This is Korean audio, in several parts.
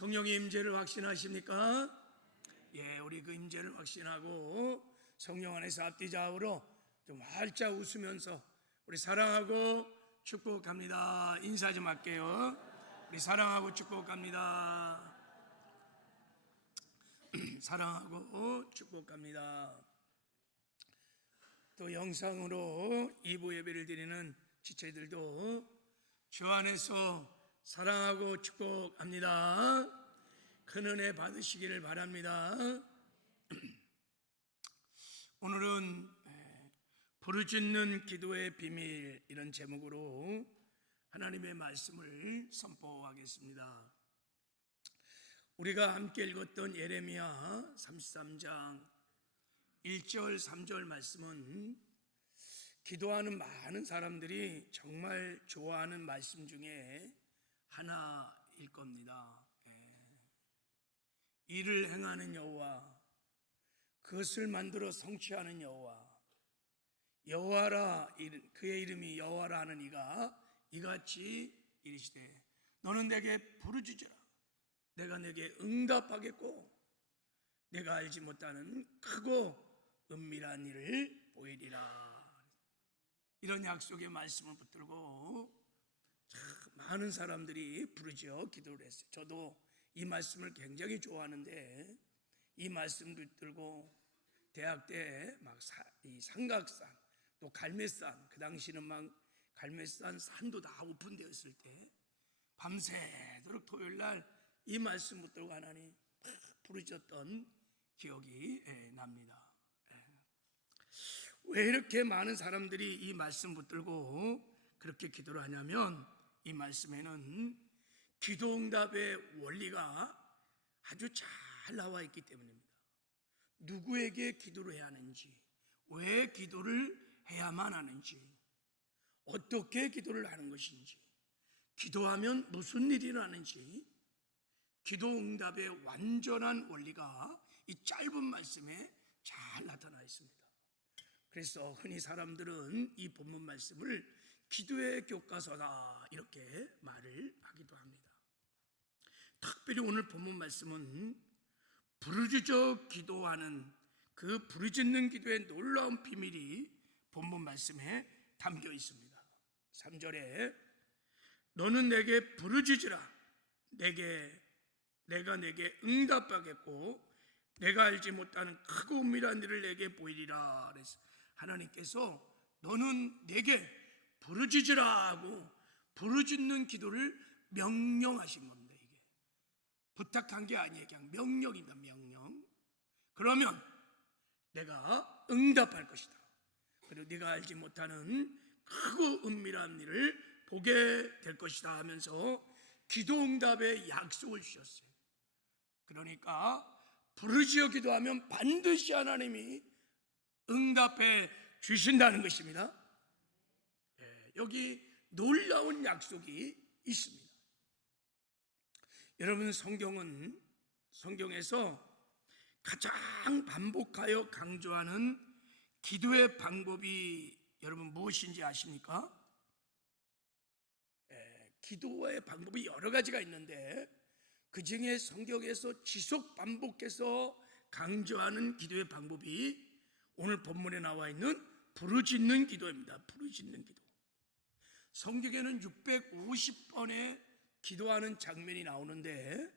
성령의 임재를 확신하십니까? 예, 우리 그 임재를 확신하고 성령 안에서 앞뒤 좌우로 좀 활짝 웃으면서 우리 사랑하고 축복합니다. 인사 좀 할게요. 우리 사랑하고 축복합니다. 사랑하고 축복합니다. 또 영상으로 2부 예배를 드리는 지체들도 주 안에서 사랑하고 축복합니다. 큰 은혜 받으시기를 바랍니다. 오늘은 부르짖는 기도의 비밀, 이런 제목으로 하나님의 말씀을 선포하겠습니다. 우리가 함께 읽었던 예레미야 33장 1절 3절 말씀은 기도하는 많은 사람들이 정말 좋아하는 말씀 중에 하나일 겁니다. 일을 행하는 여호와, 그것을 만들어 성취하는 여호와, 여호와라, 그의 이름이 여호와라 하는 이가 이같이 이르시되 너는 내게 부르짖으라, 내가 내게 응답하겠고 내가 알지 못하는 크고 은밀한 일을 보이리라. 이런 약속의 말씀을 붙들고 참 많은 사람들이 부르짖어 기도를 했어요. 저도 이 말씀을 굉장히 좋아하는데 이 말씀 붙들고 대학 때 막 이 삼각산 또 갈매산, 그 당시는 막 갈매산 산도 다 오픈되었을 때 밤새도록 토요일날 이 말씀 붙들고 하나님 부르짖었던 기억이 납니다. 왜 이렇게 많은 사람들이 이 말씀 붙들고 그렇게 기도를 하냐면 이 말씀에는 기도응답의 원리가 아주 잘 나와 있기 때문입니다. 누구에게 기도를 해야 하는지, 왜 기도를 해야만 하는지, 어떻게 기도를 하는 것인지, 기도하면 무슨 일이 일어나는지, 기도응답의 완전한 원리가 이 짧은 말씀에 잘 나타나 있습니다. 그래서 흔히 사람들은 이 본문 말씀을 기도의 교과서다 이렇게 말을 하기도 합니다. 특별히 오늘 본문 말씀은 부르짖어 기도하는 그 부르짖는 기도의 놀라운 비밀이 본문 말씀에 담겨 있습니다. 3절에 너는 내게 부르짖으라, 내가 내게 응답하겠고 내가 알지 못하는 크고 은밀한 일을 내게 보이리라. 그래서 하나님께서 너는 내게 부르짖으라 하고 부르짖는 기도를 명령하신 겁니다. 이게 부탁한 게 아니에요. 그냥 명령입니다. 명령. 그러면 내가 응답할 것이다. 그리고 네가 알지 못하는 크고 은밀한 일을 보게 될 것이다 하면서 기도 응답의 약속을 주셨어요. 그러니까 부르짖어 기도하면 반드시 하나님이 응답해 주신다는 것입니다. 여기 놀라운 약속이 있습니다. 여러분, 성경에서 가장 반복하여 강조하는 기도의 방법이 여러분 무엇인지 아십니까? 기도의 방법이 여러 가지가 있는데 그 중에 성경에서 지속 반복해서 강조하는 기도의 방법이 오늘 본문에 나와 있는 부르짖는 기도입니다. 부르짖는 기도. 성경에는 650번의 기도하는 장면이 나오는데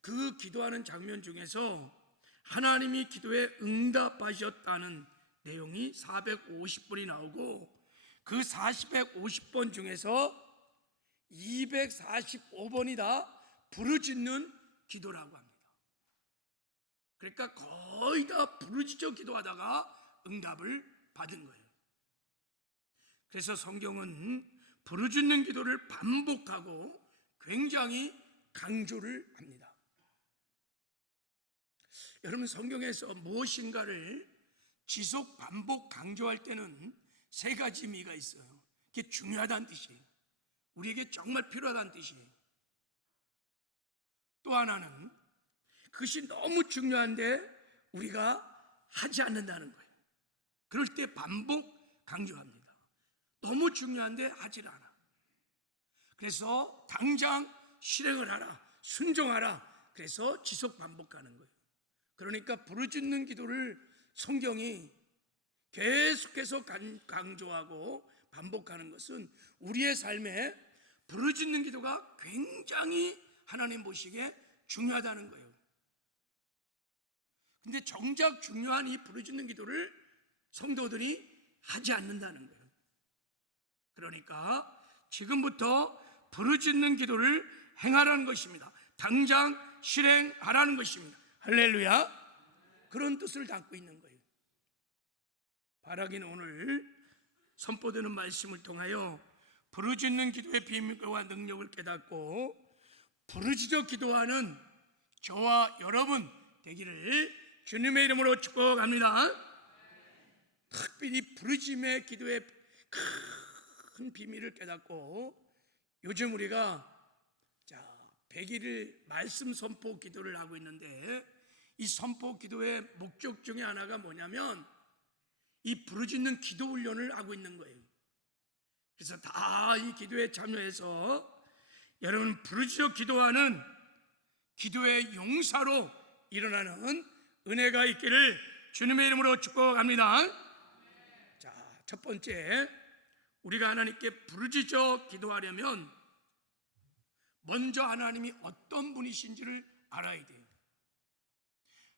그 기도하는 장면 중에서 하나님이 기도에 응답하셨다는 내용이 450번이 나오고 그 450번 중에서 245번이 다 부르짖는 기도라고 합니다. 그러니까 거의 다 부르짖어 기도하다가 응답을 받은 거예요. 그래서 성경은 부르짖는 기도를 반복하고 굉장히 강조를 합니다. 여러분, 성경에서 무엇인가를 지속 반복 강조할 때는 세 가지 의미가 있어요. 그게 중요하다는 뜻이에요. 우리에게 정말 필요하다는 뜻이에요. 또 하나는 그것이 너무 중요한데 우리가 하지 않는다는 거예요. 그럴 때 반복 강조합니다. 너무 중요한데 하질 않아. 그래서 당장 실행을 하라, 순종하라, 그래서 지속 반복하는 거예요. 그러니까 부르짖는 기도를 성경이 계속해서 강조하고 반복하는 것은 우리의 삶에 부르짖는 기도가 굉장히 하나님 보시기에 중요하다는 거예요. 근데 정작 중요한 이 부르짖는 기도를 성도들이 하지 않는다는 거예요. 그러니까 지금부터 부르짖는 기도를 행하라는 것입니다. 당장 실행하라는 것입니다. 할렐루야. 그런 뜻을 담고 있는 거예요. 바라기는 오늘 선포되는 말씀을 통하여 부르짖는 기도의 비밀과 능력을 깨닫고 부르짖어 기도하는 저와 여러분 되기를 주님의 이름으로 축복합니다. 특별히 부르짖음의 기도의 큰 비밀을 깨닫고 요즘 우리가 100일 말씀 선포 기도를 하고 있는데 이 선포 기도의 목적 중에 하나가 뭐냐면 이 부르짖는 기도 훈련을 하고 있는 거예요. 그래서 다 이 기도에 참여해서 여러분 부르짖어 기도하는 기도의 용사로 일어나는 은혜가 있기를 주님의 이름으로 축복합니다. 자, 첫 번째, 우리가 하나님께 부르짖어 기도하려면 먼저 하나님이 어떤 분이신지를 알아야 돼요.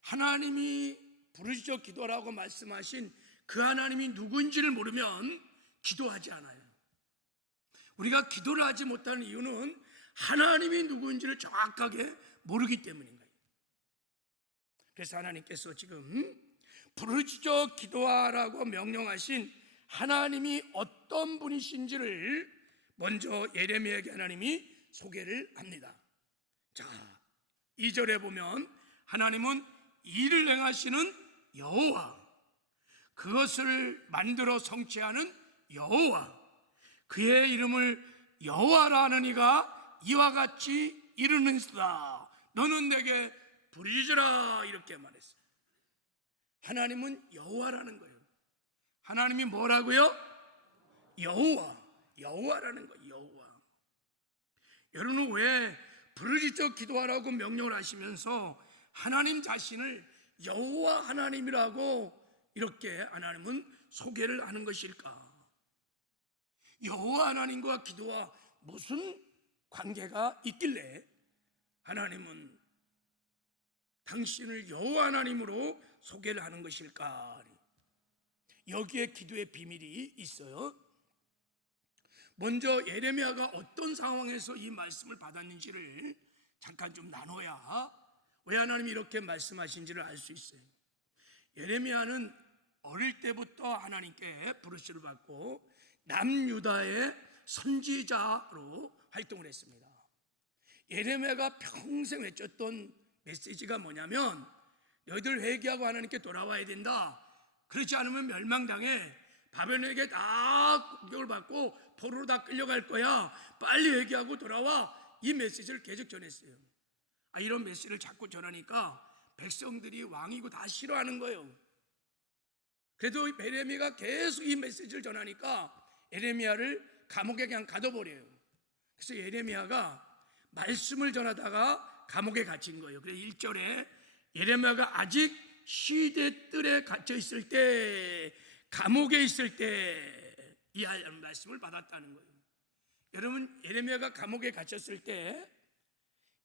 하나님이 부르짖어 기도하라고 말씀하신 그 하나님이 누구인지를 모르면 기도하지 않아요. 우리가 기도를 하지 못하는 이유는 하나님이 누구인지를 정확하게 모르기 때문인 거예요. 그래서 하나님께서 지금 부르짖어 기도하라고 명령하신 하나님이 어떤 분이신지를 먼저 예레미야에게 하나님이 소개를 합니다. 자, 2절에 보면 하나님은 일을 행하시는 여호와, 그것을 만들어 성취하는 여호와, 그의 이름을 여호와라 하는 이가 이와 같이 이르는시다. 너는 내게 부르짖으라, 이렇게 말했어요. 하나님은 여호와라는 거예요. 하나님이 뭐라고요? 여호와라는 거예요. 여호와. 여러분은 왜 부르짖어 기도하라고 명령을 하시면서 하나님 자신을 여호와 하나님이라고 이렇게 하나님은 소개를 하는 것일까? 여호와 하나님과 기도와 무슨 관계가 있길래 하나님은 당신을 여호와 하나님으로 소개를 하는 것일까? 여기에 기도의 비밀이 있어요. 먼저 예레미야가 어떤 상황에서 이 말씀을 받았는지를 잠깐 좀 나눠야 왜 하나님이 이렇게 말씀하신지를 알 수 있어요. 예레미야는 어릴 때부터 하나님께 부르심을 받고 남유다의 선지자로 활동을 했습니다. 예레미야가 평생 외쳤던 메시지가 뭐냐면 너희들 회개하고 하나님께 돌아와야 된다. 그렇지 않으면 멸망당해. 바벨론에게 다 공격을 받고 포로로 다 끌려갈 거야. 빨리 회개하고 돌아와. 이 메시지를 계속 전했어요. 이런 메시지를 자꾸 전하니까 백성들이 왕이고 다 싫어하는 거예요. 그래도 예레미야가 계속 이 메시지를 전하니까 예레미야를 감옥에 그냥 가둬버려요. 그래서 예레미야가 말씀을 전하다가 감옥에 갇힌 거예요. 그래서 1절에 예레미야가 아직 시대 뜰에 갇혀 있을 때, 감옥에 있을 때 이 말씀을 받았다는 거예요. 여러분, 예레미야가 감옥에 갇혔을 때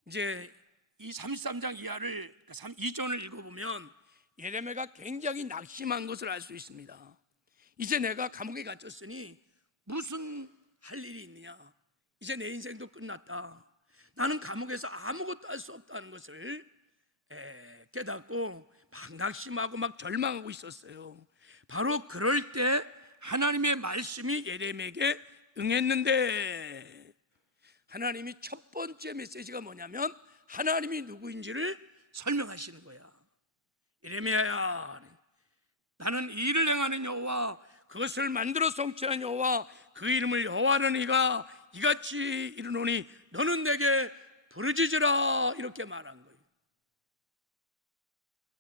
이제 이 33장 이하를 2절을 읽어보면 예레미야가 굉장히 낙심한 것을 알 수 있습니다. 이제 내가 감옥에 갇혔으니 무슨 할 일이 있느냐? 이제 내 인생도 끝났다. 나는 감옥에서 아무것도 할 수 없다는 것을 깨닫고 막 낙심하고 막 절망하고 있었어요. 바로 그럴 때 하나님의 말씀이 예레미야에게 응했는데, 하나님이 첫 번째 메시지가 뭐냐면 하나님이 누구인지를 설명하시는 거야. 예레미야야, 나는 이 일을 행하는 여호와, 그것을 만들어 성취하는 여호와, 그 이름을 여호와라는 이가 이같이 이르노니 너는 내게 부르짖으라, 이렇게 말한 거예요.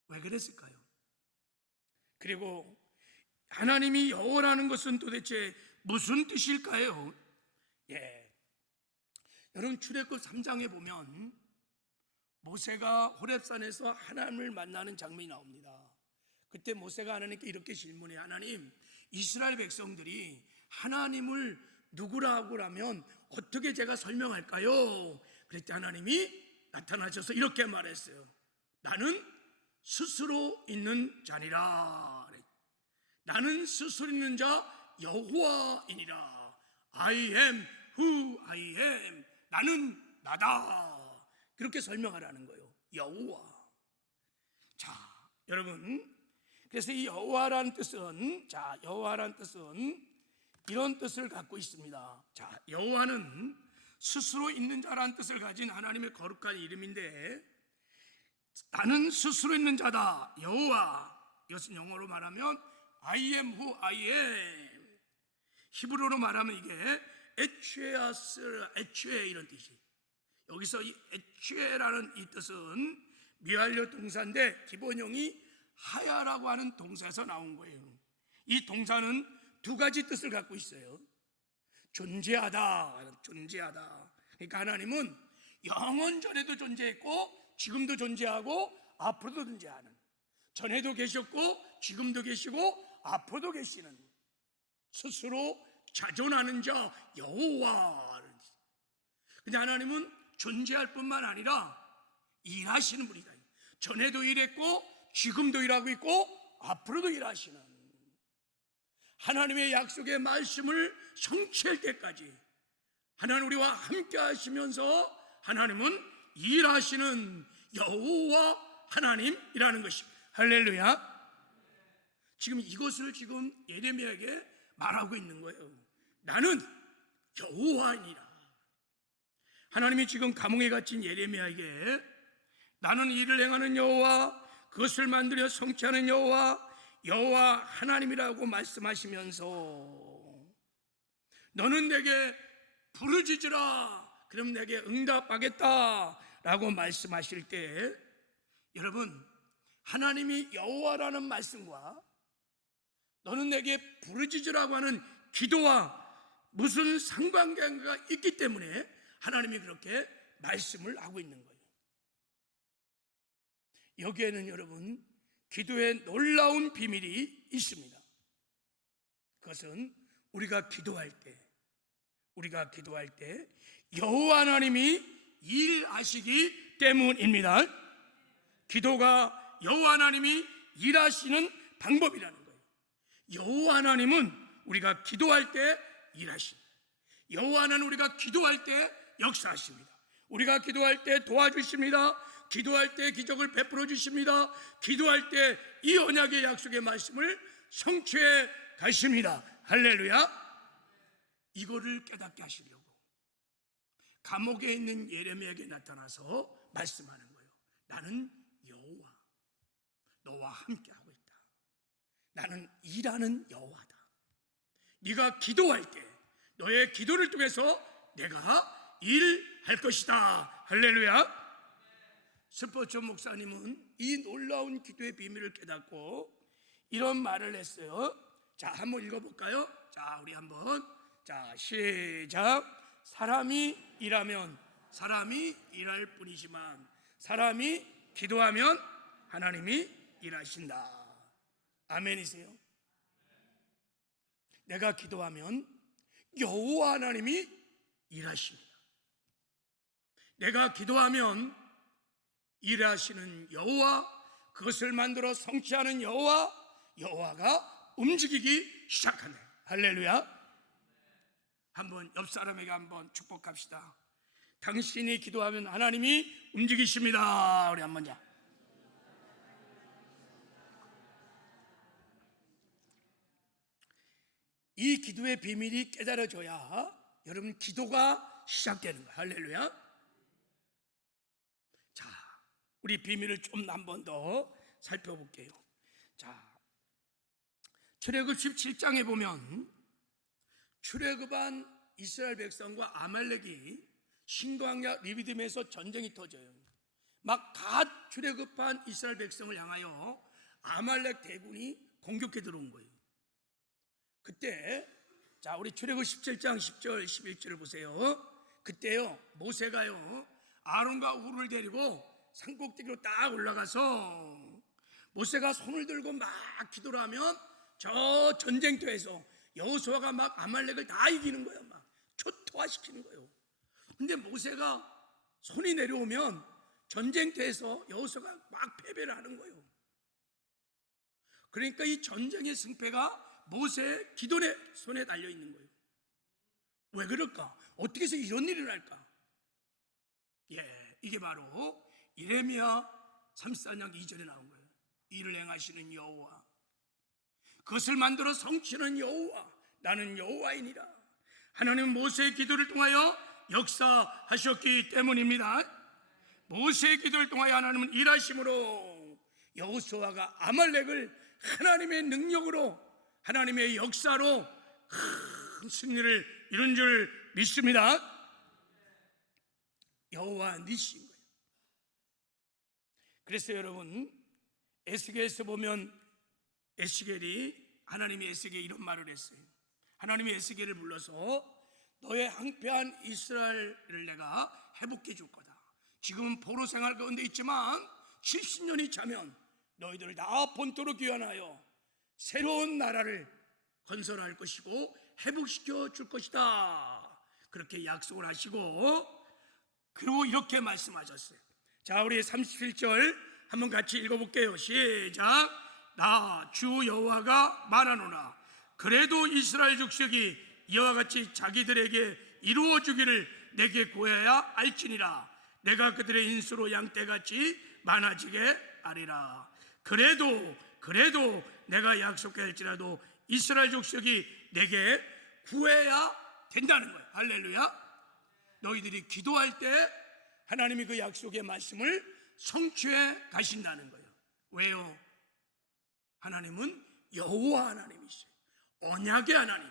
왜 그랬을까요? 그리고 하나님이 여호와라는 것은 도대체 무슨 뜻일까요? 여러분, 출애굽 3장에 보면 모세가 호렙산에서 하나님을 만나는 장면이 나옵니다. 그때 모세가 하나님께 이렇게 질문해. 하나님, 이스라엘 백성들이 하나님을 누구라고 하면 어떻게 제가 설명할까요? 그랬더니 하나님이 나타나셔서 이렇게 말했어요. 나는 스스로 있는 자니라. 나는 스스로 있는 자 여호와이니라. I am who I am. 나는 나다. 그렇게 설명하라는 거예요. 여호와. 자, 여러분, 그래서 이 여호와라는 뜻은, 여호와라는 뜻은 이런 뜻을 갖고 있습니다. 자, 여호와는 스스로 있는 자라는 뜻을 가진 하나님의 거룩한 이름인데, 나는 스스로 있는 자다, 여호와. 이것은 영어로 말하면 I am who I am. 히브리어로 말하면 이게 에취에 이런 뜻이. 여기서 이 에취에라는 이 뜻은 미완료 동사인데 기본형이 하야라고 하는 동사에서 나온 거예요. 이 동사는 두 가지 뜻을 갖고 있어요. 존재하다. 그러니까 하나님은 영원전에도 존재했고 지금도 존재하고 앞으로도 존재하는, 전에도 계셨고 지금도 계시고 앞으로도 계시는, 스스로 자존하는 자 여호와. 근데 하나님은 존재할 뿐만 아니라 일하시는 분이다. 전에도 일했고 지금도 일하고 있고 앞으로도 일하시는, 하나님의 약속의 말씀을 성취할 때까지 하나님 우리와 함께 하시면서 하나님은 일하시는 여호와 하나님이라는 것입니다. 할렐루야. 지금 이것을 지금 예레미야에게 말하고 있는 거예요. 나는 여호와이니라. 하나님이 지금 감옥에 갇힌 예레미야에게 나는 일을 행하는 여호와, 그것을 만들어 성취하는 여호와 하나님이라고 말씀하시면서 너는 내게 부르짖으라, 그럼 내게 응답하겠다 라고 말씀하실 때, 여러분, 하나님이 여호와라는 말씀과 너는 내게 부르짖으라고 하는 기도와 무슨 상관관계가 있기 때문에 하나님이 그렇게 말씀을 하고 있는 거예요. 여기에는 여러분 기도의 놀라운 비밀이 있습니다. 그것은 우리가 기도할 때 여호와 하나님이 일하시기 때문입니다. 기도가 여호와 하나님이 일하시는 방법이라는 거예요. 여호와 하나님은 우리가 기도할 때 일하십니다. 여호와 하나님은 우리가 기도할 때 역사하십니다. 우리가 기도할 때 도와주십니다. 기도할 때 기적을 베풀어 주십니다. 기도할 때 이 언약의 약속의 말씀을 성취해 가십니다. 할렐루야. 이거를 깨닫게 하시려고 감옥에 있는 예레미야에게 나타나서 말씀하는 거예요. 나는 여호와, 너와 함께하고 있다. 나는 일하는 여호와다. 네가 기도할 때 너의 기도를 통해서 내가 일할 것이다. 할렐루야. 스포츠 목사님은 이 놀라운 기도의 비밀을 깨닫고 이런 말을 했어요. 자, 한번 읽어볼까요? 자, 우리 한번, 자, 시작. 사람이 일하면 사람이 일할 뿐이지만 사람이 기도하면 하나님이 일하신다. 아멘이세요? 내가 기도하면 여호와 하나님이 일하십니다. 내가 기도하면 일하시는 여호와, 그것을 만들어 성취하는 여호와가 움직이기 시작하네. 할렐루야. 한번 옆 사람에게 한번 축복합시다. 당신이 기도하면 하나님이 움직이십니다. 우리 한번 자. 이 기도의 비밀이 깨달아져야 여러분 기도가 시작되는 거예요. 할렐루야. 자, 우리 비밀을 좀 한 번 더 살펴볼게요. 자, 출애굽 17장에 보면 출애굽한 이스라엘 백성과 아말렉이 신광야 리비딤에서 전쟁이 터져요. 막 갓 출애굽한 이스라엘 백성을 향하여 아말렉 대군이 공격해 들어온 거예요. 그때 자, 우리 출애굽 17장 10절 11절을 보세요. 그때요 모세가요 아론과 우를 데리고 산꼭대기로 딱 올라가서 모세가 손을 들고 막 기도를 하면 저 전쟁터에서 여호수아가 막 아말렉을 다 이기는 거예요. 막 초토화시키는 거예요. 근데 모세가 손이 내려오면 전쟁터에서 여호수아가 막 패배를 하는 거예요. 그러니까 이 전쟁의 승패가 모세의 기도의 손에 달려 있는 거예요. 왜 그럴까? 어떻게 해서 이런 일이 날까? 이게 바로 이레미야 34장 2절에 나온 거예요. 이를 행하시는 여호와, 그것을 만들어 성취는 여호와, 나는 여호와이니라. 하나님은 모세의 기도를 통하여 역사하셨기 때문입니다. 모세의 기도를 통하여 하나님은 일하심으로 여호수아가 아말렉을 하나님의 능력으로, 하나님의 역사로 큰 승리를 이룬 줄 믿습니다. 여호와 니시인 거예요. 그래서 여러분, 에스겔에서 보면 에스겔이, 하나님이 에스겔에 이런 말을 했어요. 하나님이 에스겔을 불러서 너의 항폐한 이스라엘을 내가 회복해 줄 거다. 지금은 포로 생활 가운데 있지만 70년이 차면 너희들을 다 본토로 귀환하여 새로운 나라를 건설할 것이고 회복시켜 줄 것이다. 그렇게 약속을 하시고, 그리고 이렇게 말씀하셨어요. 자, 우리 37절 한번 같이 읽어볼게요. 시작. 나 주 여호와가 말하노라. 그래도 이스라엘 족속이 이와 같이 자기들에게 이루어주기를 내게 구해야 알지니라. 내가 그들의 인수로 양떼같이 많아지게 하리라. 그래도 내가 약속할지라도 이스라엘 족속이 내게 구해야 된다는 거예요. 할렐루야. 너희들이 기도할 때 하나님이 그 약속의 말씀을 성취해 가신다는 거예요. 왜요? 하나님은 여호와 하나님이세요. 언약의 하나님.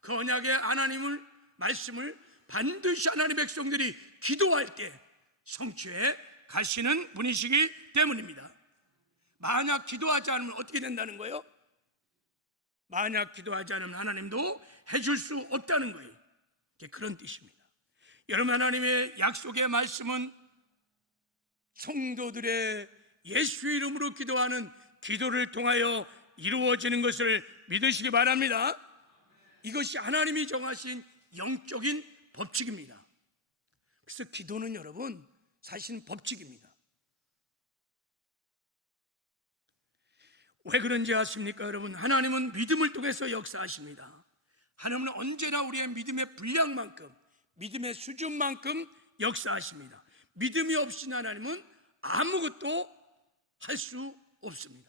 그 언약의 하나님을 말씀을 반드시 하나님의 백성들이 기도할 때 성취해 가시는 분이시기 때문입니다. 만약 기도하지 않으면 어떻게 된다는 거예요? 만약 기도하지 않으면 하나님도 해줄 수 없다는 거예요. 그런 뜻입니다. 여러분, 하나님의 약속의 말씀은 성도들의 예수 이름으로 기도하는 기도를 통하여 이루어지는 것을 믿으시기 바랍니다. 이것이 하나님이 정하신 영적인 법칙입니다. 그래서 기도는 여러분 사실은 법칙입니다. 왜 그런지 아십니까 여러분? 하나님은 믿음을 통해서 역사하십니다. 하나님은 언제나 우리의 믿음의 분량만큼, 믿음의 수준만큼 역사하십니다. 믿음이 없인 하나님은 아무것도 할 수 없습니다.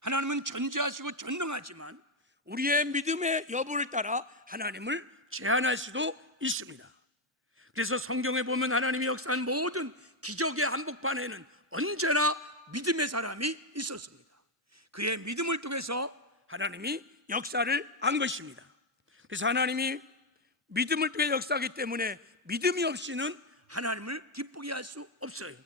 하나님은 전지하시고 전능하지만 우리의 믿음의 여부를 따라 하나님을 제한할 수도 있습니다. 그래서 성경에 보면 하나님이 역사한 모든 기적의 한복판에는 언제나 믿음의 사람이 있었습니다. 그의 믿음을 통해서 하나님이 역사를 한 것입니다. 그래서 하나님이 믿음을 통해 역사하기 때문에 믿음이 없이는 하나님을 기쁘게 할 수 없어요.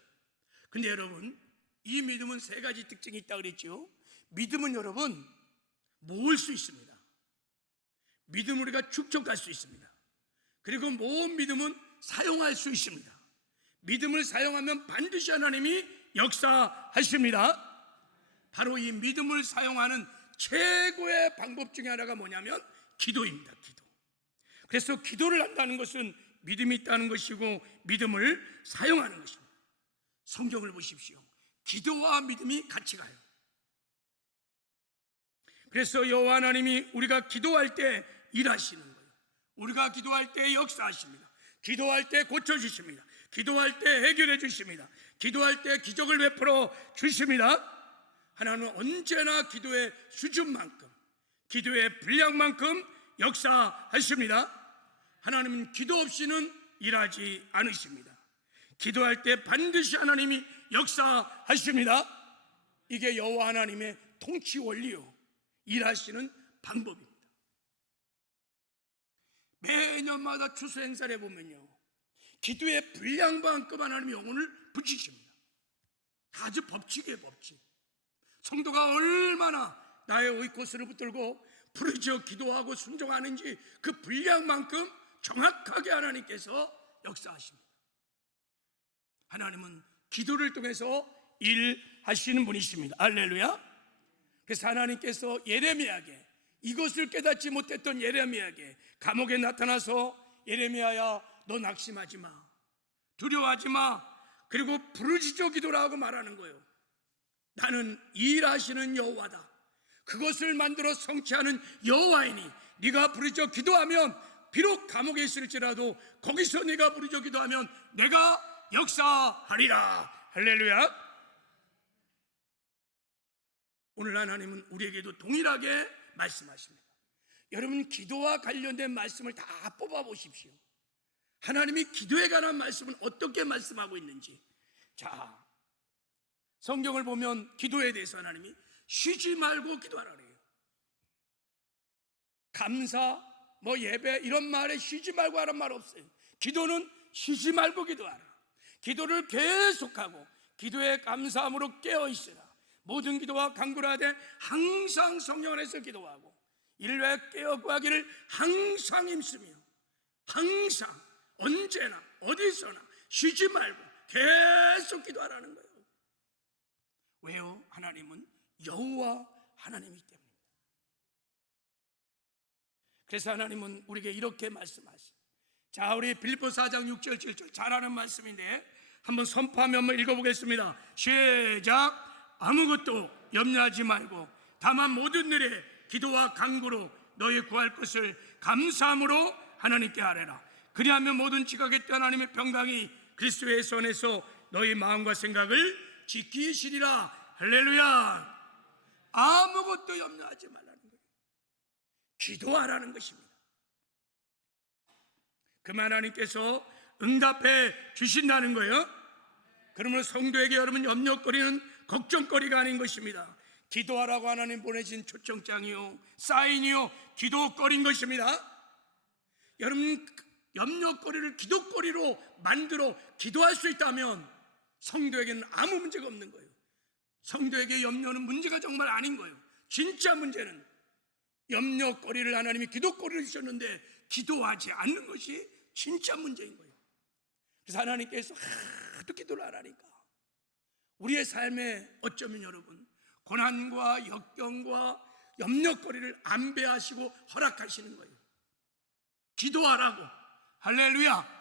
근데 여러분, 이 믿음은 세 가지 특징이 있다고 그랬죠. 믿음은 여러분 모을 수 있습니다. 믿음을 우리가 축적할 수 있습니다. 그리고 모은 믿음은 사용할 수 있습니다. 믿음을 사용하면 반드시 하나님이 역사하십니다. 바로 이 믿음을 사용하는 최고의 방법 중에 하나가 뭐냐면 기도입니다. 기도. 그래서 기도를 한다는 것은 믿음이 있다는 것이고 믿음을 사용하는 것입니다. 성경을 보십시오. 기도와 믿음이 같이 가요. 그래서 여호와 하나님이 우리가 기도할 때 일하시는 거예요. 우리가 기도할 때 역사하십니다. 기도할 때 고쳐주십니다. 기도할 때 해결해 주십니다. 기도할 때 기적을 베풀어 주십니다. 하나님은 언제나 기도의 수준만큼, 기도의 분량만큼 역사하십니다. 하나님은 기도 없이는 일하지 않으십니다. 기도할 때 반드시 하나님이 역사하십니다. 이게 여호와 하나님의 통치 원리요, 일하시는 방법입니다. 매년마다 추수 행사를 해보면요, 기도의 분량만큼 하나님이 영혼을 붙이십니다. 아주 법칙이에요, 법칙. 성도가 얼마나 나의 오이코스를 붙들고 부르짖어 기도하고 순종하는지 그 분량만큼 정확하게 하나님께서 역사하십니다. 하나님은 기도를 통해서 일하시는 분이십니다. 할렐루야. 그래서 하나님께서 예레미야에게, 이것을 깨닫지 못했던 예레미야에게 감옥에 나타나서 예레미야야, 너 낙심하지 마, 두려워하지 마, 그리고 부르짖어 기도라 하고 말하는 거예요. 나는 일하시는 여호와다. 그것을 만들어 성취하는 여호와이니 네가 부르짖어 기도하면 비록 감옥에 있을지라도 거기서 네가 부르짖어 기도하면 내가 역사하리라. 할렐루야. 오늘 하나님은 우리에게도 동일하게 말씀하십니다. 여러분, 기도와 관련된 말씀을 다 뽑아보십시오. 하나님이 기도에 관한 말씀은 어떻게 말씀하고 있는지. 자, 성경을 보면 기도에 대해서 하나님이 쉬지 말고 기도하라 그래요. 감사, 예배 이런 말에 쉬지 말고 하는 말 없어요. 기도는 쉬지 말고 기도하라. 기도를 계속하고 기도에 감사함으로 깨어있으라. 모든 기도와 간구를 하되 항상 성령 안에서 기도하고 이를 위해 깨어 구하기를 항상 힘쓰며, 항상 언제나 어디서나 쉬지 말고 계속 기도하라는 거예요. 왜요? 하나님은 여호와 하나님이기 때문입니다. 그래서 하나님은 우리에게 이렇게 말씀하세요. 자, 우리 빌립보서 4장 6절 7절 잘 아는 말씀인데 한번 선포하며 한번 읽어보겠습니다. 시작. 아무것도 염려하지 말고 다만 모든 일에 기도와 간구로 너희 구할 것을 감사함으로 하나님께 아뢰라. 그리하면 모든 지각에 떠난 하나님의 평강이 그리스도의 손에서 너희 마음과 생각을 지키시리라. 할렐루야. 아무것도 염려하지 말라는 거예요. 기도하라는 것입니다. 그만 하나님께서 응답해 주신다는 거예요. 그러므로 성도에게 여러분 염려거리는 걱정거리가 아닌 것입니다. 기도하라고 하나님 보내신 초청장이요, 사인이요, 기도거리인 것입니다. 여러분, 염려거리를 기도거리로 만들어 기도할 수 있다면 성도에게는 아무 문제가 없는 거예요. 성도에게 염려는 문제가 정말 아닌 거예요. 진짜 문제는 염려거리를 하나님이 기도거리를 주셨는데 기도하지 않는 것이 진짜 문제인 거예요. 그래서 하나님께서 하도 기도를 하라니까 우리의 삶에 어쩌면 여러분 고난과 역경과 염려거리를 안배하시고 허락하시는 거예요. 기도하라고. 할렐루야.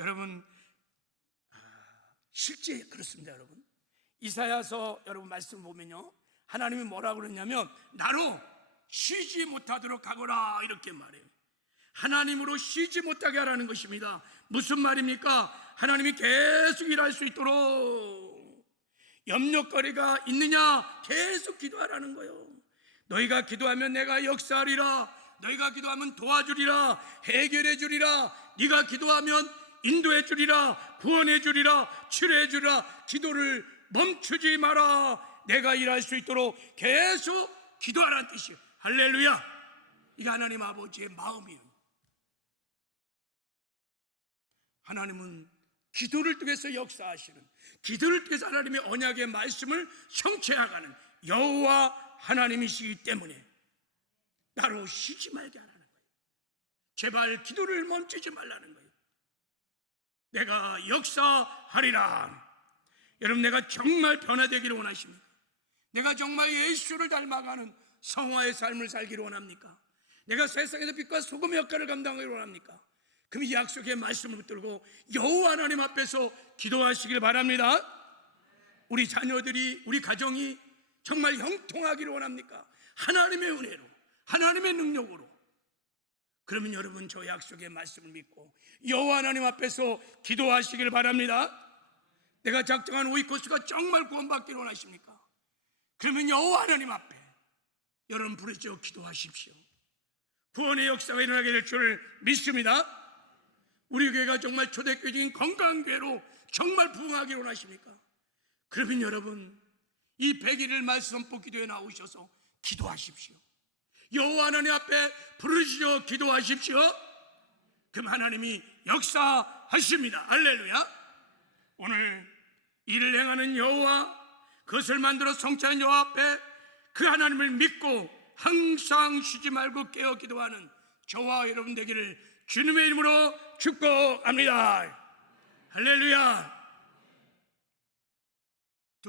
여러분, 실제 그렇습니다. 여러분, 이사야서 여러분 말씀 보면요, 하나님이 뭐라고 그러냐면 나로 쉬지 못하도록 하거라 이렇게 말해요. 하나님으로 쉬지 못하게 하라는 것입니다. 무슨 말입니까? 하나님이 계속 일할 수 있도록 염려거리가 있느냐 계속 기도하라는 거예요. 너희가 기도하면 내가 역사하리라. 너희가 기도하면 도와주리라. 해결해 주리라. 네가 기도하면 인도해 주리라. 구원해 주리라. 치료해 주리라. 기도를 멈추지 마라. 내가 일할 수 있도록 계속 기도하라는 뜻이에요. 할렐루야. 이게 하나님 아버지의 마음이에요. 하나님은 기도를 통해서 역사하시는, 기도를 통해서 하나님의 언약의 말씀을 성취해가는 여호와 하나님이시기 때문에 나로 쉬지 말게 하라는 거예요. 제발 기도를 멈추지 말라는 거예요. 내가 역사하리라. 여러분, 내가 정말 변화되기를 원하십니까? 내가 정말 예수를 닮아가는 성화의 삶을 살기를 원합니까? 내가 세상에서 빛과 소금의 역할을 감당하기를 원합니까? 그럼 이 약속의 말씀을 붙들고 여호와 하나님 앞에서 기도하시길 바랍니다. 우리 자녀들이, 우리 가정이 정말 형통하기를 원합니까? 하나님의 은혜로, 하나님의 능력으로. 그러면 여러분, 저 약속의 말씀을 믿고 여호와 하나님 앞에서 기도하시길 바랍니다. 내가 작정한 오이코스가 정말 구원받기를 원하십니까? 그러면 여호와 하나님 앞에 여러분 부르짖어 기도하십시오. 구원의 역사가 일어나게 될 줄 믿습니다. 우리 교회가 정말 초대교회적인 건강한 교회로 정말 부흥하기를 원하십니까? 그러면 여러분 이 100일을 말씀 선포 기도에 나오셔서 기도하십시오. 여호와 하나님 앞에 부르짖어 기도하십시오. 그럼 하나님이 역사하십니다. 할렐루야. 오늘 일을 행하는 여호와, 그것을 만들어 성취하는 여호와 앞에 그 하나님을 믿고 항상 쉬지 말고 깨어 기도하는 저와 여러분 되기를 주님의 이름으로 축복합니다. 할렐루야.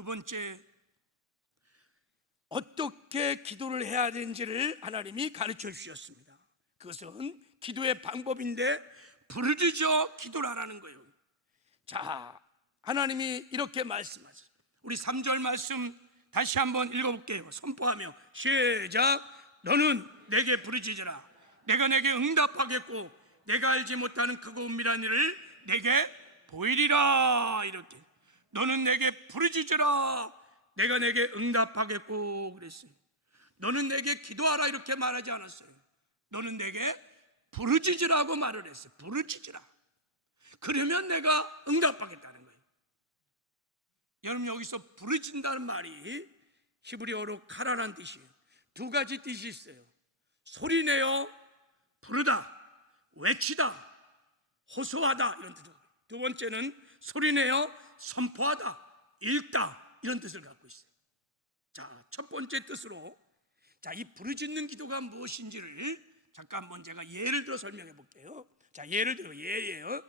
두 번째, 어떻게 기도를 해야 되는지를 하나님이 가르쳐 주셨습니다. 그것은 기도의 방법인데 부르짖어 기도를 하라는 거예요. 자, 하나님이 이렇게 말씀하셨어요. 우리 3절 말씀 다시 한번 읽어볼게요. 선포하며 시작. 너는 내게 부르짖으라. 내가 내게 응답하겠고 내가 알지 못하는 크고 은밀한 일을 내게 보이리라. 이렇게 너는 내게 부르짖으라. 내가 내게 응답하겠고 그랬어요. 너는 내게 기도하라 이렇게 말하지 않았어요. 너는 내게 부르짖으라고 말을 했어요. 부르짖으라. 그러면 내가 응답하겠다는 거예요. 여러분, 여기서 부르짖는다는 말이 히브리어로 카라라는 뜻이에요. 두 가지 뜻이 있어요. 소리내어 부르다, 외치다, 호소하다 이런 뜻을. 두 번째는 소리내어 선포하다, 읽다 이런 뜻을 갖고 있어요. 자, 첫 번째 뜻으로, 자, 이 부르짖는 기도가 무엇인지를 잠깐 한번 제가 예를 들어 설명해 볼게요. 자, 예를 들어 예예요.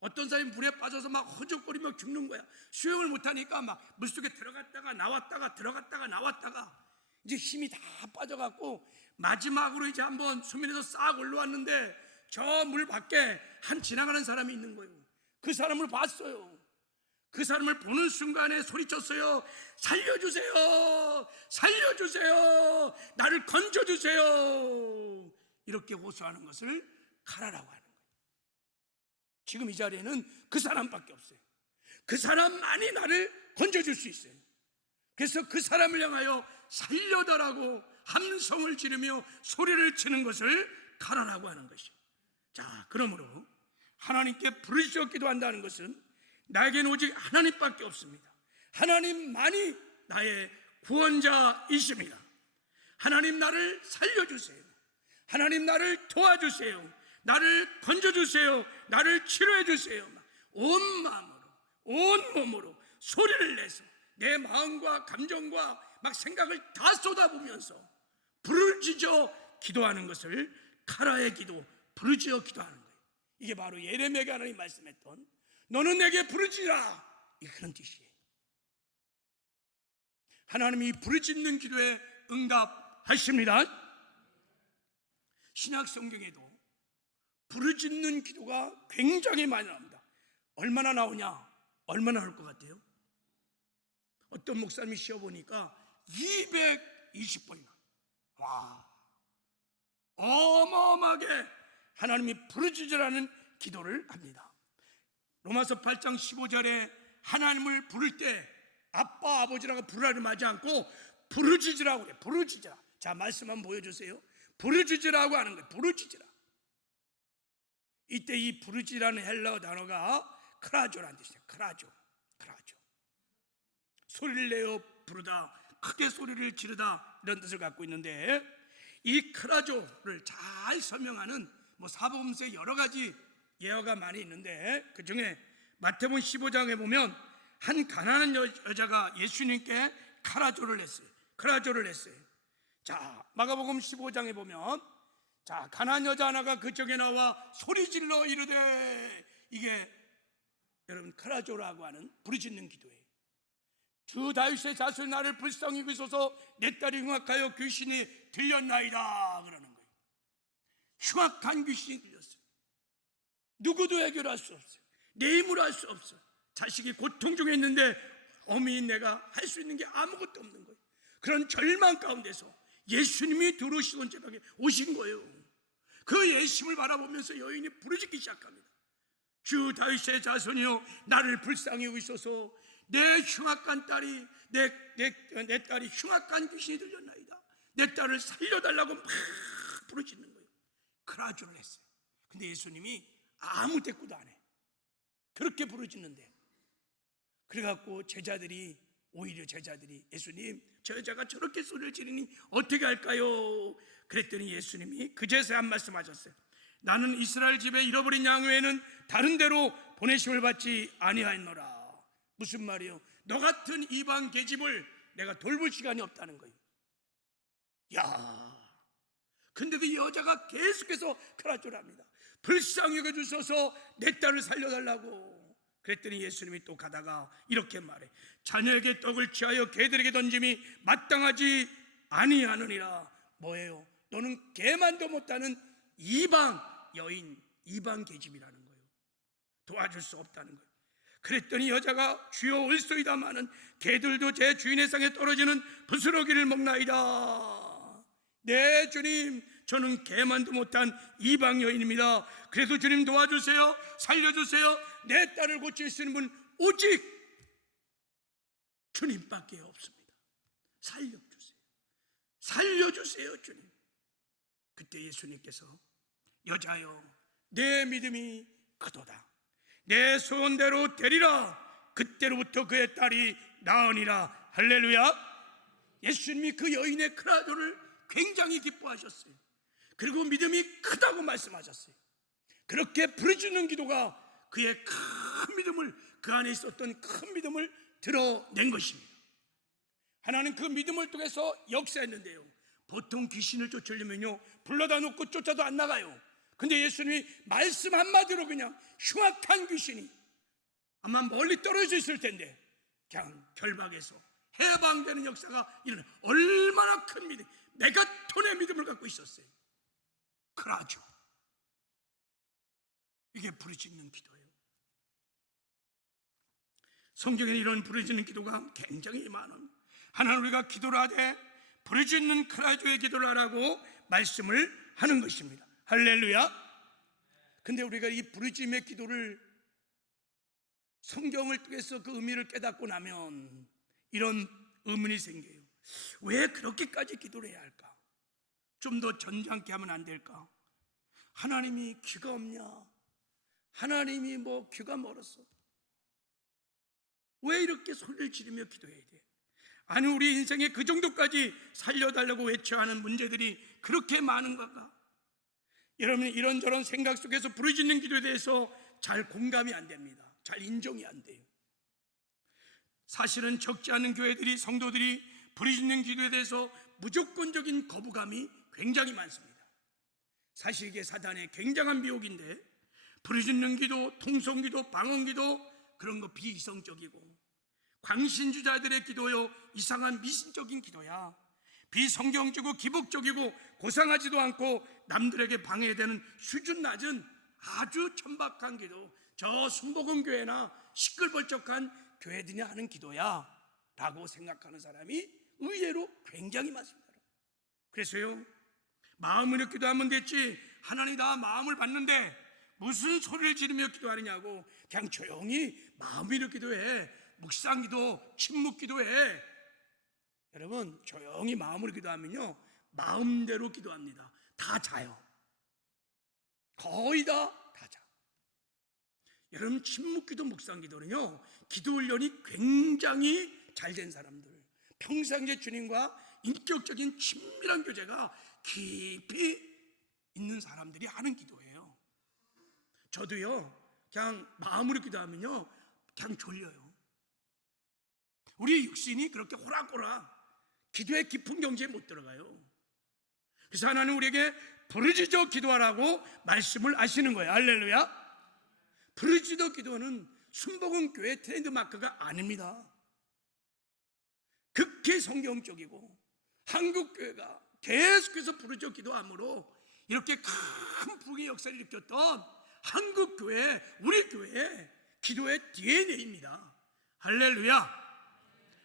어떤 사람이 물에 빠져서 막 허적거리며 죽는 거야. 수영을 못하니까 막 물속에 들어갔다가 나왔다가 들어갔다가 나왔다가 이제 힘이 다 빠져갖고 마지막으로 이제 한번 수면에서 싹 올라왔는데 저 물 밖에 한 지나가는 사람이 있는 거예요. 그 사람을 봤어요. 그 사람을 보는 순간에 소리쳤어요. 살려주세요, 살려주세요, 나를 건져주세요. 이렇게 호소하는 것을 카라라고 하는 거예요. 지금 이 자리에는 그 사람밖에 없어요. 그 사람만이 나를 건져줄 수 있어요. 그래서 그 사람을 향하여 살려달라고 함성을 지르며 소리를 치는 것을 카라라고 하는 것이죠. 자, 그러므로 하나님께 부르짖어 기도한다는 것은 나에게는 오직 하나님밖에 없습니다. 하나님만이 나의 구원자이십니다. 하나님 나를 살려주세요. 하나님 나를 도와주세요. 나를 건져주세요. 나를 치료해주세요. 온 마음으로 온 몸으로 소리를 내서 내 마음과 감정과 막 생각을 다 쏟아부으면서 부르짖어 기도하는 것을 카라의 기도, 부르짖어 기도하는 거예요. 이게 바로 예레미야에게 하나님이 말씀했던 너는 내게 부르짖으라, 그런 뜻이에요. 하나님이 부르짖는 기도에 응답하십니다. 신약 성경에도 부르짖는 기도가 굉장히 많이 나옵니다. 얼마나 나오냐? 얼마나 나올 것 같아요? 어떤 목사님이 시어보니까 220번이나. 와, 어마어마하게 하나님이 부르짖으라는 기도를 합니다. 로마서 8장 15절에 하나님을 부를 때 아빠, 아버지라고 부르라고 하지 않고 부르짖으라고 그래. 부르짖으라. 자, 말씀 한번 보여주세요. 부르짖으라고 하는 거예요. 부르짖으라. 이때 이 부르짖으라는 헬라어 단어가 크라조라는 뜻이에요. 크라조. 소리를 내어 부르다, 크게 소리를 지르다 이런 뜻을 갖고 있는데, 이 크라조를 잘 설명하는 사복음서에 여러 가지 예화가 많이 있는데, 그 중에 마태복음 15장에 보면 한 가난한 여자가 예수님께 크라조를 했어요. 자, 마가복음 15장에 보면, 자, 가난한 여자 하나가 그쪽에 나와 소리질러 이르되, 이게 여러분 크라조라고 하는 부르짖는 기도예요. 주 다윗의 자손 나를 불쌍히 여기소서, 내 딸이 흉악하여 귀신이 들렸나이다 그러는 거예요. 흉악한 귀신이 들렸어요. 누구도 해결할 수 없어요. 내 힘으로 할 수 없어요. 자식이 고통 중에 있는데 어미인 내가 할 수 있는 게 아무것도 없는 거예요. 그런 절망 가운데서 예수님이 들어오시던 제방에 오신 거예요. 그 예수님을 바라보면서 여인이 부르짖기 시작합니다. 주 다윗의 자손이여 나를 불쌍히 여기소서, 내 흉악한 딸이 내 딸이 흉악한 귀신이 들렸나이다. 내 딸을 살려달라고 막 부르짖는 거예요. 크라조를 했어요. 근데 예수님이 아무 대꾸도 안 해. 그렇게 부르짖는데, 그래갖고 오히려 제자들이 예수님, 저 여자가 저렇게 소리를 지르니 어떻게 할까요? 그랬더니 예수님이 그제서야 한 말씀 하셨어요. 나는 이스라엘 집에 잃어버린 양 외에는 다른 데로 보내심을 받지 아니하였노라. 무슨 말이에요? 너 같은 이방 계집을 내가 돌볼 시간이 없다는 거예요. 야, 근데도 이 여자가 계속해서 크라조를 합니다. 불쌍히 여겨주셔서 내 딸을 살려달라고. 그랬더니 예수님이 또 가다가 이렇게 말해. 자녀에게 떡을 취하여 개들에게 던짐이 마땅하지 아니하느니라. 뭐예요? 너는 개만도 못하는 이방 여인, 이방 계집이라는 거예요. 도와줄 수 없다는 거예요. 그랬더니 여자가 주여 올소이다마는 개들도 제 주인의 상에 떨어지는 부스러기를 먹나이다. 네 주님, 저는 개만도 못한 이방 여인입니다. 그래서 주님 도와주세요, 살려주세요. 내 딸을 고칠 수 있는 분 오직 주님밖에 없습니다. 살려주세요, 살려주세요 주님. 그때 예수님께서 여자여, 내 믿음이 크도다. 내 소원대로 되리라. 그때로부터 그의 딸이 나으니라. 할렐루야. 예수님이 그 여인의 크라도를 굉장히 기뻐하셨어요. 그리고 믿음이 크다고 말씀하셨어요. 그렇게 부르짖는 기도가 그의 큰 믿음을, 그 안에 있었던 큰 믿음을 드러낸 것입니다. 하나는 그 믿음을 통해서 역사했는데요, 보통 귀신을 쫓으려면요 불러다 놓고 쫓아도 안 나가요. 근데 예수님이 말씀 한마디로 그냥 흉악한 귀신이 아마 멀리 떨어져 있을 텐데 그냥 결박해서 해방되는 역사가 일어나. 얼마나 큰 믿음, 메가톤의 믿음을 갖고 있었어요. 크라죠. 이게 부르짖는 기도예요. 성경에 이런 부르짖는 기도가 굉장히 많아요. 하나는 우리가 기도를 하되 부르짖는 크라조의 기도를 하라고 말씀을 하는 것입니다. 할렐루야. 근데 우리가 이 부르짖음의 기도를 성경을 통해서 그 의미를 깨닫고 나면 이런 의문이 생겨요. 왜 그렇게까지 기도를 해야 할까? 좀 더 전장케 하면 안 될까? 하나님이 귀가 없냐? 하나님이 뭐 귀가 멀었어? 왜 이렇게 소리를 지르며 기도해야 돼? 아니, 우리 인생에 그 정도까지 살려달라고 외쳐야 하는 문제들이 그렇게 많은가? 여러분, 이런저런 생각 속에서 부르짖는 기도에 대해서 잘 공감이 안 됩니다. 잘 인정이 안 돼요. 사실은 적지 않은 교회들이, 성도들이 부르짖는 기도에 대해서 무조건적인 거부감이 굉장히 많습니다. 사실 이게 사단의 굉장한 미혹인데, 부르짖는 기도, 통성기도, 방언기도 그런 거 비이성적이고, 광신주자들의 기도요 이상한 미신적인 기도야. 비성경적이고 기복적이고 고상하지도 않고 남들에게 방해되는 수준 낮은 아주 천박한 기도, 저 순복음교회나 시끌벅적한 교회들이 하는 기도야 라고 생각하는 사람이 의외로 굉장히 많습니다. 그래서요, 마음으로 기도하면 됐지, 하나님 나 마음을 받는데 무슨 소리를 지르며 기도하느냐고, 그냥 조용히 마음으로 기도해. 묵상기도, 침묵기도해. 여러분, 조용히 마음으로 기도하면요 마음대로 기도합니다. 다 자요. 거의 다 자. 여러분, 침묵기도, 묵상기도는요 기도 훈련이 굉장히 잘된 사람들, 평상시에 주님과 인격적인 친밀한 교제가 깊이 있는 사람들이 하는 기도예요. 저도요 그냥 마음으로 기도하면요 그냥 졸려요. 우리 육신이 그렇게 호락호락 기도의 깊은 경지에 못 들어가요. 그래서 하나님 우리에게 부르짖어 기도하라고 말씀을 하시는 거예요. 할렐루야. 부르짖어 기도는 순복음 교회 트렌드마크가 아닙니다. 극히 성경적이고 한국 교회가 계속해서 부르짖어 기도함으로 이렇게 큰 부흥의 역사를 일으켰던 한국 교회, 우리 교회의 기도의 DNA입니다. 할렐루야.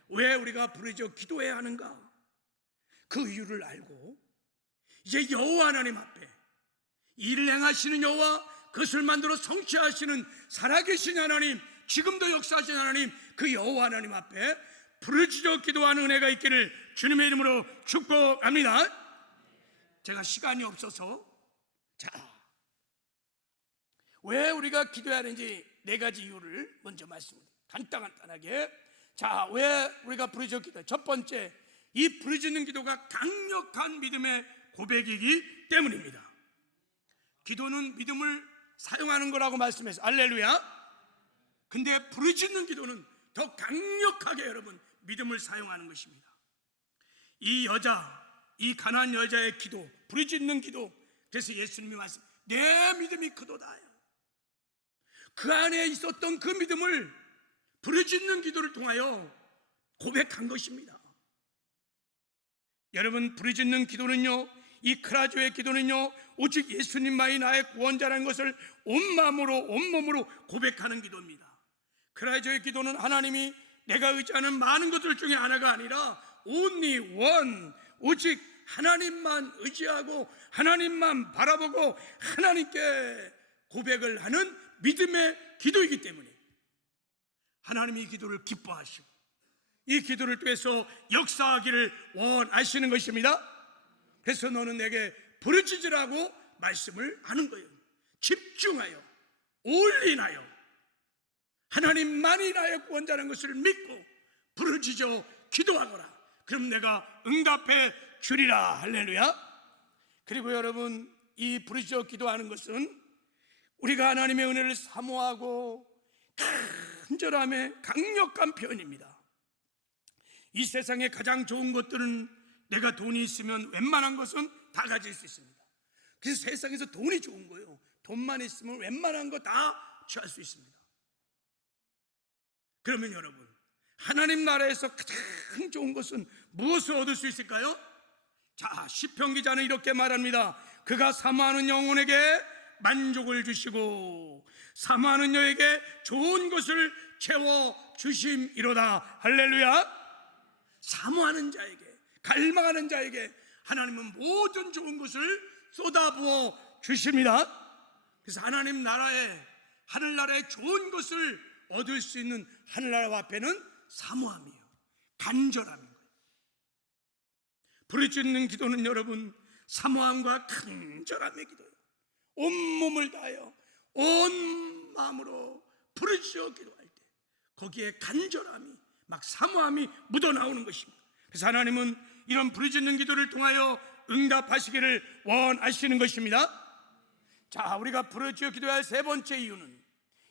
왜 우리가 부르짖어 기도해야 하는가? 그 이유를 알고 이제 여호와 하나님 앞에 일을 행하시는 여호와, 그것을 만들어 성취하시는 살아계신 하나님, 지금도 역사하시는 하나님, 그 여호와 하나님 앞에 부르짖어 기도하는 은혜가 있기를 주님의 이름으로 축복합니다. 제가 시간이 없어서 왜 우리가 기도해야 하는지 네 가지 이유를 먼저 말씀드립니다. 간단하게. 왜 우리가 부르짖어 기도해야? 첫 번째, 이 부르짖는 기도가 강력한 믿음의 고백이기 때문입니다. 기도는 믿음을 사용하는 거라고 말씀해서 할렐루야. 근데 부르짖는 기도는 더 강력하게 여러분 믿음을 사용하는 것입니다. 이 여자, 이 가난한 여자의 기도, 부르짖는 기도, 그래서 예수님이 말씀, 내 믿음이 크도다. 그 안에 있었던 그 믿음을 부르짖는 기도를 통하여 고백한 것입니다. 여러분, 부르짖는 기도는요, 이 크라조의 기도는요, 오직 예수님만이 나의 구원자라는 것을 온 마음으로 온 몸으로 고백하는 기도입니다. 크라조의 기도는 하나님이 내가 의지하는 많은 것들 중에 하나가 아니라 only one, 오직 하나님만 의지하고 하나님만 바라보고 하나님께 고백을 하는 믿음의 기도이기 때문에 하나님이 이 기도를 기뻐하시고 이 기도를 통해서 역사하기를 원하시는 것입니다. 그래서 너는 내게 부르짖으라고 말씀을 하는 거예요. 집중하여 올인하여 하나님만이 나의 구원자라는 것을 믿고 부르짖어 기도하거라. 그럼 내가 응답해 주리라. 할렐루야. 그리고 여러분, 이 부르짖어 기도하는 것은 우리가 하나님의 은혜를 사모하고 간절함의 강력한 표현입니다. 이 세상에 가장 좋은 것들은 내가 돈이 있으면 웬만한 것은 다 가질 수 있습니다. 그래서 세상에서 돈이 좋은 거예요. 돈만 있으면 웬만한 거 다 취할 수 있습니다. 그러면 여러분, 하나님 나라에서 가장 좋은 것은 무엇을 얻을 수 있을까요? 자, 시편 기자는 이렇게 말합니다. 그가 사모하는 영혼에게 만족을 주시고 사모하는 여에게 좋은 것을 채워 주심이로다. 할렐루야. 사모하는 자에게, 갈망하는 자에게 하나님은 모든 좋은 것을 쏟아부어 주십니다. 그래서 하나님 나라에, 하늘나라에 좋은 것을 얻을 수 있는 하늘나라 앞에는 사모함이에요. 간절함인 거예요. 부르짖는 기도는 여러분, 사모함과 간절함의 기도예요. 온몸을 다하여 온 마음으로 부르짖어 기도할 때 거기에 간절함이, 막 사모함이 묻어나오는 것입니다. 그래서 하나님은 이런 부르짖는 기도를 통하여 응답하시기를 원하시는 것입니다. 자, 우리가 부르짖어 기도할 세 번째 이유는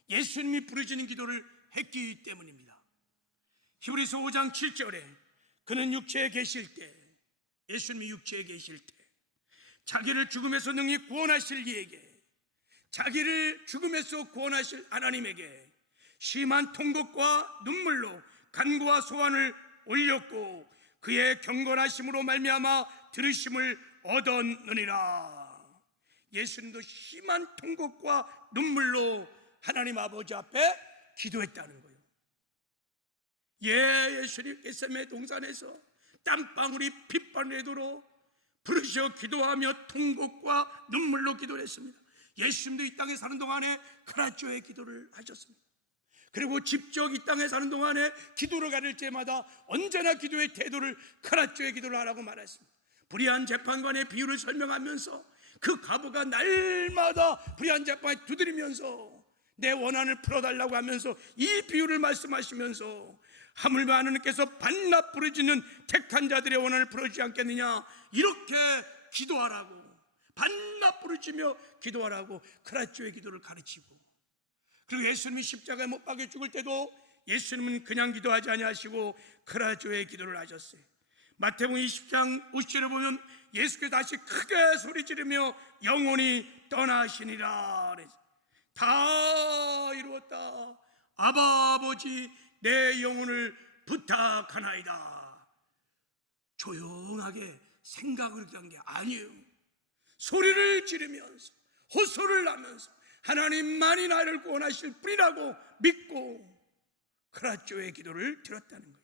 예수님이 부르짖는 기도를 했기 때문입니다. 히브리서 5장 7절에 그는 육체에 계실 때, 예수님이 육체에 계실 때 자기를 죽음에서 능히 구원하실 이에게, 자기를 죽음에서 구원하실 하나님에게 심한 통곡과 눈물로 간구와 소원을 올렸고 그의 경건하심으로 말미암아 들으심을 얻었느니라. 예수님도 심한 통곡과 눈물로 하나님 아버지 앞에 기도했다는 거예요. 예수님 겟세마네 동산에서 땀방울이 핏방울이 되도록 부르짖어 기도하며 통곡과 눈물로 기도를 했습니다. 예수님도 이 땅에 사는 동안에 크라조의 기도를 하셨습니다. 그리고 직접 이 땅에 사는 동안에 기도를 가릴 때마다 언제나 기도의 태도를 크라조의 기도를 하라고 말했습니다. 불의한 재판관의 비유를 설명하면서 그 과부가 날마다 불의한 재판에 두드리면서 내 원한을 풀어달라고 하면서 이 비유를 말씀하시면서 하물며 하나님께서 반납 부르짖는 택한 자들의 원한을 풀어주지 않겠느냐, 이렇게 기도하라고, 반납 부르짖며 기도하라고 크라조의 기도를 가르치고, 그리고 예수님이 십자가에 못 박혀 죽을 때도 예수님은 그냥 기도하지 아니하시고 크라조의 기도를 하셨어요. 마태복음 20장 50절에 보면 예수께서 다시 크게 소리 지르며 영원히 떠나시니라. 다 이루었다. 아바 아버지, 내 영혼을 부탁하나이다. 조용하게 생각을 한 게 아니에요. 소리를 지르면서 호소를 하면서 하나님만이 나를 구원하실 분이라고 믿고 크라조의 기도를 드렸다는 거예요.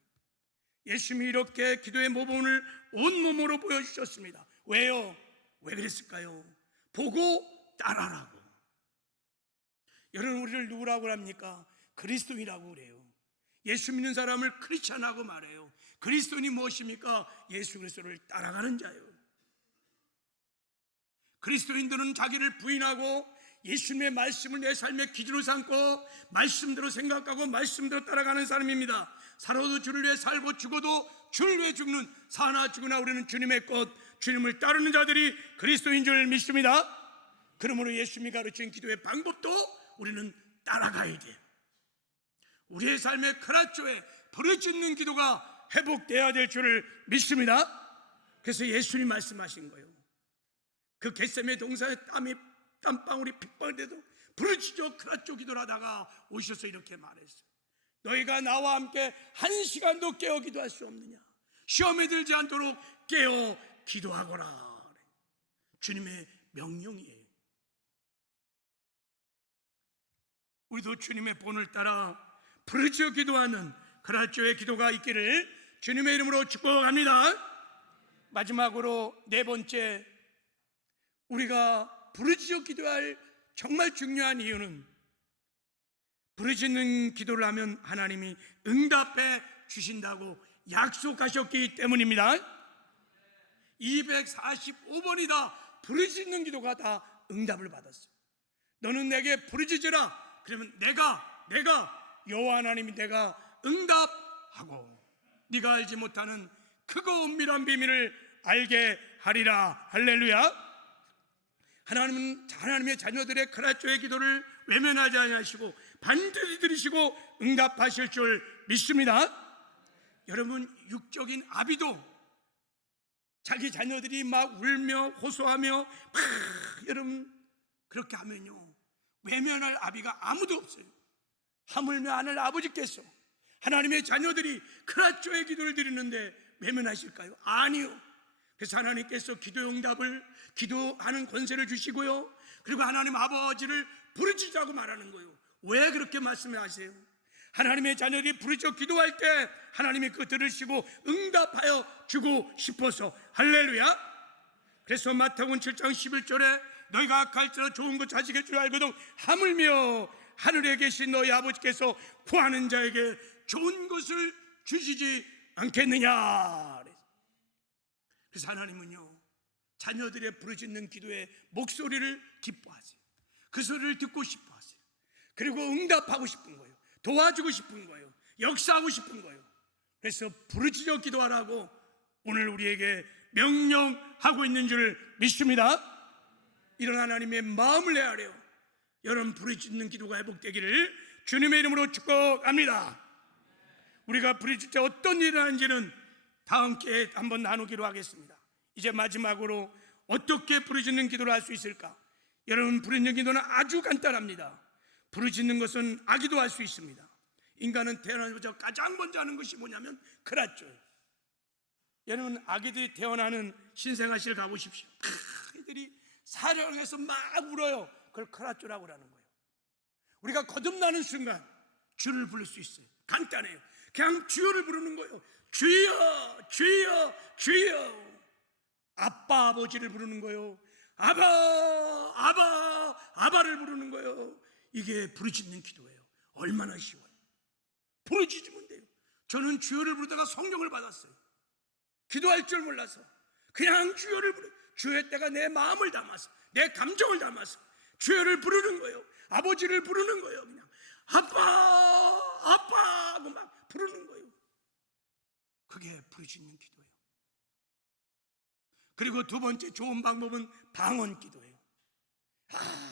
예수님이 이렇게 기도의 모범을 온몸으로 보여주셨습니다. 왜요? 왜 그랬을까요? 보고 따라라고. 여러분, 우리를 누구라고 합니까? 그리스도인이라고 그래요. 예수 믿는 사람을 크리스찬하고 말해요. 그리스도인이 무엇입니까? 예수 그리스도를 따라가는 자예요. 그리스도인들은 자기를 부인하고 예수님의 말씀을 내 삶의 기준으로 삼고 말씀대로 생각하고 말씀대로 따라가는 사람입니다. 살아도 주를 위해 살고 죽어도 주를 위해 죽는, 사나 죽으나 우리는 주님의 것, 주님을 따르는 자들이 그리스도인 줄 믿습니다. 그러므로 예수님이 가르친 기도의 방법도 우리는 따라가야 돼요. 우리의 삶의 크라조에 부르짖는 기도가 회복되어야 될 줄을 믿습니다. 그래서 예수님 말씀하신 거예요. 그 겟세마네 동산에 땀방울이 핏방울이 돼도 부르짖어 크라쪼 기도를 하다가 오셔서 이렇게 말했어요. 너희가 나와 함께 1시간도 깨어 기도할 수 없느냐? 시험에 들지 않도록 깨어 기도하거라. 주님의 명령이에요. 우리도 주님의 본을 따라 부르짖어 기도하는 크라쪼의 기도가 있기를 주님의 이름으로 축복합니다. 마지막으로 네 번째, 우리가 부르짖어 기도할 정말 중요한 이유는 부르짖는 기도를 하면 하나님이 응답해 주신다고 약속하셨기 때문입니다. 245번이다 부르짖는 기도가 다 응답을 받았어요. 너는 내게 부르짖으라. 그러면 내가 여호와 하나님이 내가 응답하고 네가 알지 못하는 크고 은밀한 비밀을 알게 하리라. 할렐루야. 하나님은 하나님의 자녀들의 크라쪼의 기도를 외면하지 아니하시고 반드시 들으시고 응답하실 줄 믿습니다. 여러분, 육적인 아비도 자기 자녀들이 막 울며 호소하며 여러분 그렇게 하면요, 외면할 아비가 아무도 없어요. 하물며 하늘 아버지께서 하나님의 자녀들이 크라쪼의 기도를 드리는데 외면하실까요? 아니요. 그래서 하나님께서 기도 응답을, 기도하는 권세를 주시고요, 그리고 하나님 아버지를 부르짖으라고 말하는 거예요. 왜 그렇게 말씀하세요? 하나님의 자녀들이 부르짖어 기도할 때 하나님이 그거 들으시고 응답하여 주고 싶어서. 할렐루야. 그래서 마태복음 7장 11절에 너희가 악할지라 좋은 것 자식일 줄 알거든 하물며 하늘에 계신 너희 아버지께서 구하는 자에게 좋은 것을 주시지 않겠느냐. 그래서 하나님은요, 자녀들의 부르짖는 기도의 목소리를 기뻐하세요. 그 소리를 듣고 싶어하세요. 그리고 응답하고 싶은 거예요. 도와주고 싶은 거예요. 역사하고 싶은 거예요. 그래서 부르짖어 기도하라고 오늘 우리에게 명령하고 있는 줄 믿습니다. 이런 하나님의 마음을 헤아려 여러분 부르짖는 기도가 회복되기를 주님의 이름으로 축복합니다. 우리가 부르짖을 때 어떤 일을 하는지는 다음 기회에 한번 나누기로 하겠습니다. 이제 마지막으로 어떻게 부르짖는 기도를 할 수 있을까? 여러분, 부르짖는 기도는 아주 간단합니다. 부르짖는 것은 아기도 할 수 있습니다. 인간은 태어나자마자 가장 먼저 하는 것이 뭐냐면 크라쪼예요. 여러분, 아기들이 태어나는 신생아실 가보십시오. 아이들이 사랑해서 막 울어요. 그걸 크라쪼라고 하는 거예요. 우리가 거듭나는 순간 주를 부를 수 있어요. 간단해요. 그냥 주여를 부르는 거예요. 주여, 주여, 주여. 아빠, 아버지를 부르는 거예요. 아바, 아바, 아바를 부르는 거예요. 이게 부르짖는 기도예요. 얼마나 쉬워요. 부르짖으면 돼요. 저는 주여를 부르다가 성령을 받았어요. 기도할 줄 몰라서 그냥 주여를 부르, 주여 때가 내 마음을 담아서 내 감정을 담아서 주여를 부르는 거예요. 아버지를 부르는 거예요. 그냥 아빠, 아빠 하고 막 부르는 거예요. 그게 부르짖는 기도예요. 그리고 두 번째 좋은 방법은 방언 기도예요.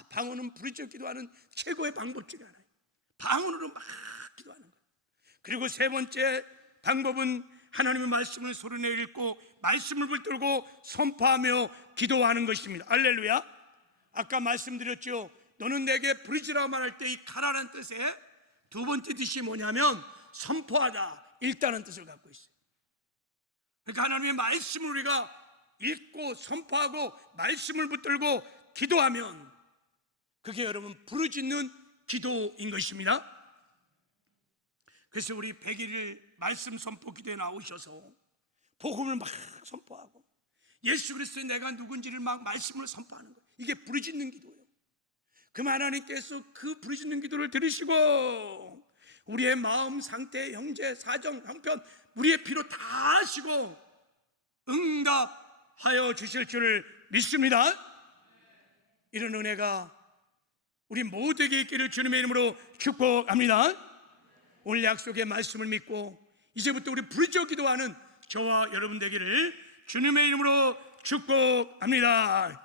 방언은 부르짖어 기도하는 최고의 방법 중에 하나예요. 방언으로 막 기도하는 거예요. 그리고 세 번째 방법은 하나님의 말씀을 소리내 읽고 말씀을 붙들고 선포하며 기도하는 것입니다. 할렐루야. 아까 말씀드렸죠. 너는 내게 부르짖으라고 말할 때 이 가라는 뜻의 두 번째 뜻이 뭐냐면 선포하다, 읽다는 뜻을 갖고 있어요. 그러니까 하나님의 말씀을 우리가 읽고 선포하고 말씀을 붙들고 기도하면 그게 여러분 부르짖는 기도인 것입니다. 그래서 우리 100일 말씀 선포 기도에 나오셔서 복음을 막 선포하고 예수 그리스도의 내가 누군지를 막 말씀으로 선포하는 거예요. 이게 부르짖는 기도예요. 그럼 하나님께서 그 부르짖는 기도를 들으시고 우리의 마음 상태, 형제, 사정, 형편 우리의 피로 다 하시고 응답하여 주실 줄 믿습니다. 이런 은혜가 우리 모두에게 있기를 주님의 이름으로 축복합니다. 오늘 약속의 말씀을 믿고 이제부터 우리 부르짖어 기도하는 저와 여러분 되기를 주님의 이름으로 축복합니다.